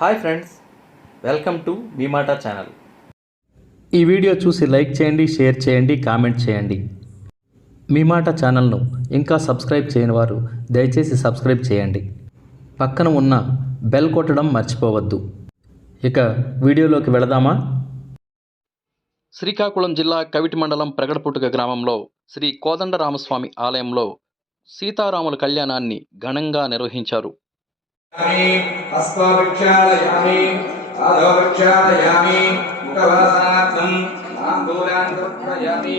Hi friends welcome to మీ మాట channel. ఈ వీడియో చూసి లైక్ చేయండి షేర్ చేయండి కామెంట్ చేయండి. మీ మాట ఛానల్ను ఇంకా సబ్స్క్రైబ్ చేయని వారు దయచేసి సబ్స్క్రైబ్ చేయండి. పక్కన ఉన్న బెల్ కొట్టడం మర్చిపోవద్దు. ఇక వీడియోలోకి వెళదామా? శ్రీకాకుళం జిల్లా కవిటి మండలం ప్రగడపుట్టుక గ్రామంలో శ్రీ కోదండరామస్వామి ఆలయంలో సీతారాముల కళ్యాణాన్ని ఘనంగా నిర్వహించారు. अस्मभिक्षालयामि आदोभिक्षालयामि मुखवासनार्थम् आन्दोलान् कर्पयामि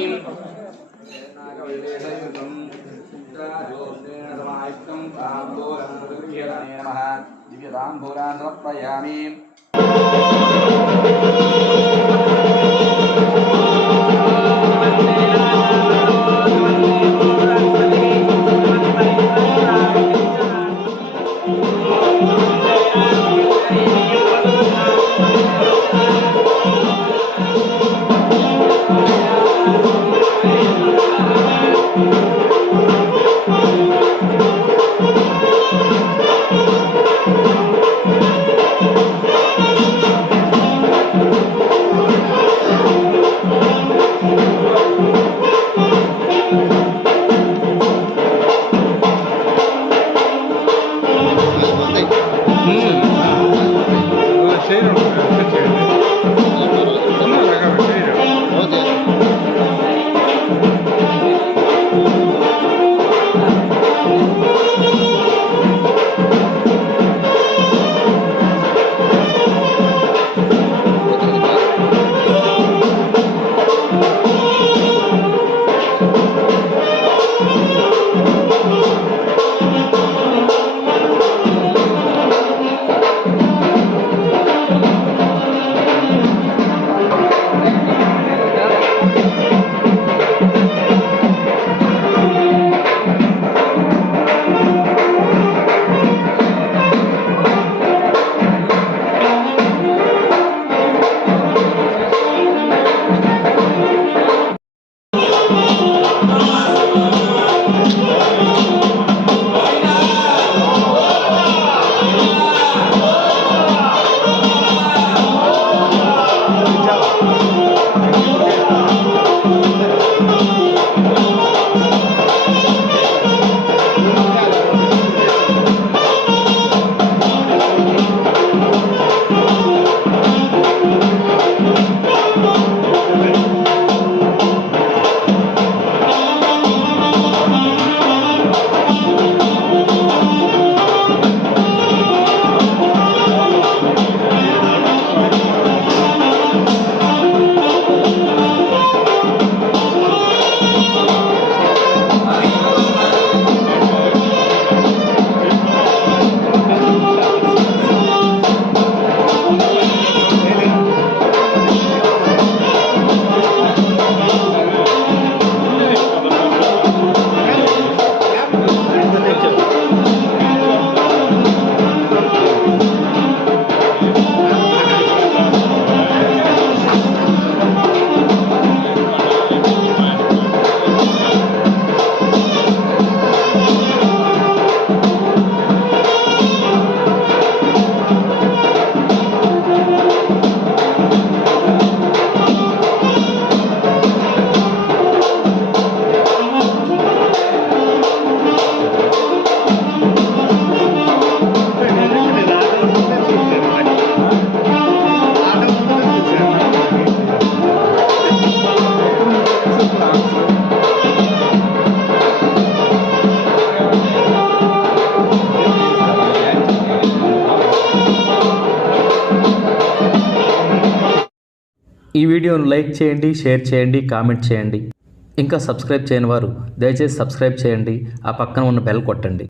समायुक्तम् आन्दोलनं नमः। समर्पयामि। ఈ వీడియోను లైక్ చేయండి షేర్ చేయండి కామెంట్ చేయండి. ఇంకా సబ్స్క్రైబ్ చేయని వారు దయచేసి సబ్స్క్రైబ్ చేయండి ఆ పక్కన ఉన్న బెల్ కొట్టండి.